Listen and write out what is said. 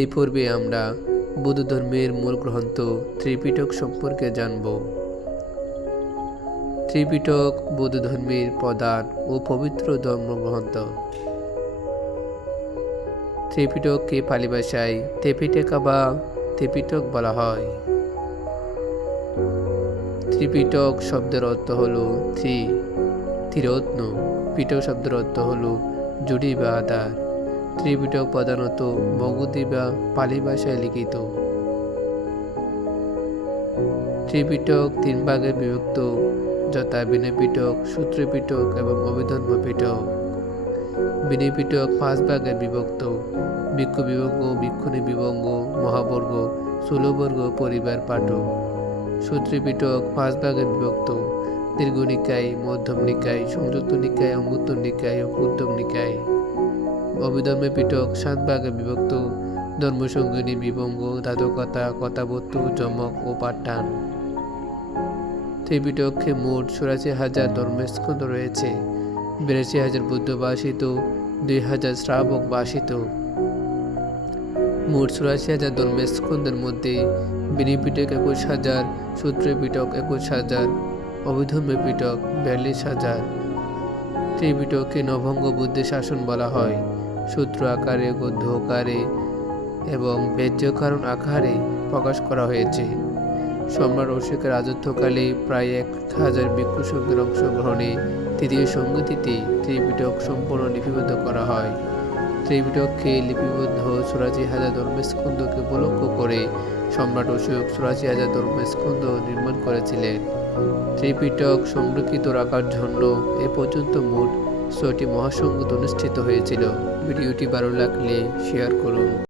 এই পর্বে আমরা বৌদ্ধ ধর্মের মূল গ্রন্থ ত্রিপিটক সম্পর্কে জানব। ত্রিপিটক বৌদ্ধ ধর্মের প্রধান ও পবিত্র ধর্মগ্রন্থ। ত্রিপিটককে পালি ভাষায় তেপিটেকা বা ত্রিপিটক বলা হয়। ত্রিপিটক শব্দের অর্থ হল থ্রি ত্রিরত্ন পিটক শব্দের অর্থ হল জুড়ি বা আধার। ত্রিপিটক প্রধানত মগধি বা পালি ভাষায় লিখিত। ত্রিপিটক তিন ভাগে বিভক্ত, যথা বিনয়পিটক, সূত্রপিটক এবং অভিধর্ম পিটক বিনয়পিটক পাঁচ ভাগে বিভক্ত ভিক্ষু বিভঙ্গ ভিক্ষুণী বিভঙ্গ, মহাবর্গ ষোলবর্গ পরিবার পাঠক। সূত্রপিটক পাঁচ ভাগে বিভক্ত, দীর্ঘ নিকায়, মধ্যম নিকায়, সংযুক্ত নিকায়, অঙ্গুত্তর নিকায় ও উদ্যোগ নিকায়। অভিধর্মে পিটক সাত ভাগে বিভক্ত, ধর্মসঙ্গিনী, বিভঙ্গ ধাতকতা কথাবস্তু, যমক ও পাঠান ত্রিপিটকে মোট চুরাশি হাজার ধর্মস্কন্ধ রয়েছে। বিরাশি হাজার বুদ্ধ ভাষিত দুই হাজার শ্রাবক ভাষিত মোট চুরাশি হাজার ধর্মস্কন্ধের মধ্যে বিনিপিটক একুশ হাজার সূত্রপিটক একুশ হাজার অভিধর্মী পিটক বিয়াল্লিশ হাজার। ত্রিপিটককে নভঙ্গ বুদ্ধি শাসন বলা হয়। সূত্র আকারে, গদ্য আকারে এবং বেজ্যকারণ আকারে প্রকাশ করা হয়েছে। সম্রাট অশোকের রাজত্বকালে প্রায় এক হাজার ভিক্ষু সংঘের অংশগ্রহণে তৃতীয় সংগতিতে ত্রিপিটক সম্পূর্ণ লিপিবদ্ধ করা হয়। ত্রিপিটককে লিপিবদ্ধ সুরাজি হাজার ধর্মস্কন্ধকে উপলক্ষ করে সম্রাট অশোক সুরাজি হাজার ধর্মস্কন্ধ নির্মাণ করেছিলেন। ত্রিপিটক সংরক্ষিত রাখার জন্য এ পর্যন্ত মোট ছয়টি মহাসংগত অনুষ্ঠিত হয়েছিল। ভিডিওটি ভালো লাগলে শেয়ার করুন।